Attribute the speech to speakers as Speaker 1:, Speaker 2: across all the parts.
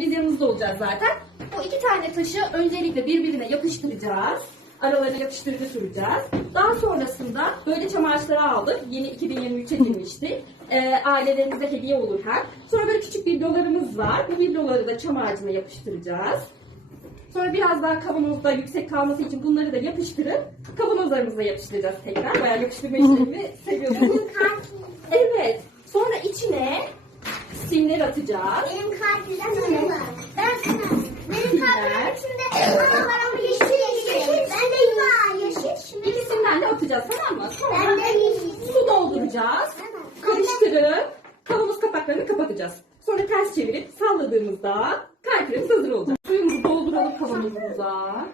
Speaker 1: Biz yanınızda olacağız zaten. Bu iki tane taşı öncelikle birbirine yapıştıracağız. Aralarına yapıştırıcı süreceğiz. Daha sonrasında böyle çam ağaçları aldık. Yeni 2023'e girmişti. Ee, ailelerinize hediye olur hem. Sonra böyle küçük biblolarımız var. Bu bibloları da çam ağacına yapıştıracağız. Sonra biraz daha kavanozda yüksek kalması için bunları da yapıştırıp kavanozlarımıza yapıştıracağız tekrar. Bayağı yapıştırma işlemini seviyorsunuz. evet. Atacağız.
Speaker 2: Benim kartımda var. Ben sana. Benim kartımın içinde ama yeşil yeşil. Ben de yuva yeşil. Şimdi
Speaker 1: İkisinden de atacağız tamam mı? Sonra
Speaker 2: ben de yeşil.
Speaker 1: su dolduracağız. Karıştırıp kavanoz kapaklarını kapatacağız. Sonra ters çevirip salladığımızda kalplerimiz hazır olacak. Suyumuzu dolduralım kavanozumuza.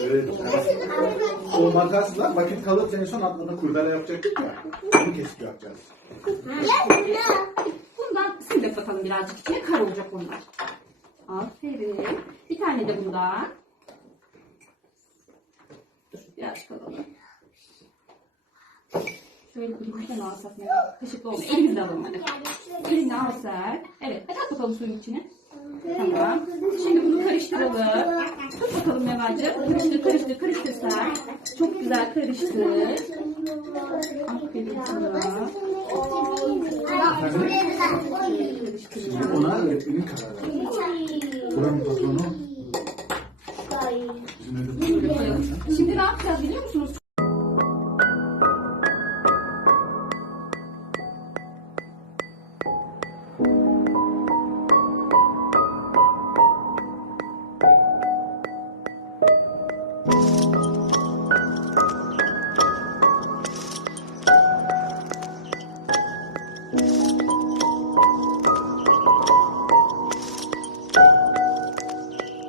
Speaker 3: Evet. O makasla vakit kalırsa en son atlana kurdele yapacaktık ya. Onu kesip yapacağız.
Speaker 1: Birazcık içine. Kar olacak onlar. Aferin. Bir tane de bundan. Dur birazcık alalım. Şöyle bir uçtan alsak ne? Kaşıkla olmuyor. Elimizle alalım hadi. Elini al sen. Evet. Hadi at bakalım suyun içine. Tamam. Şimdi bunu karıştıralım. Tut bakalım Neval'cığım. Karıştır, karıştır, karıştır sen. Çok güzel karıştır. Aferin sana.
Speaker 3: Şimdi ne yapacağız biliyor musunuz?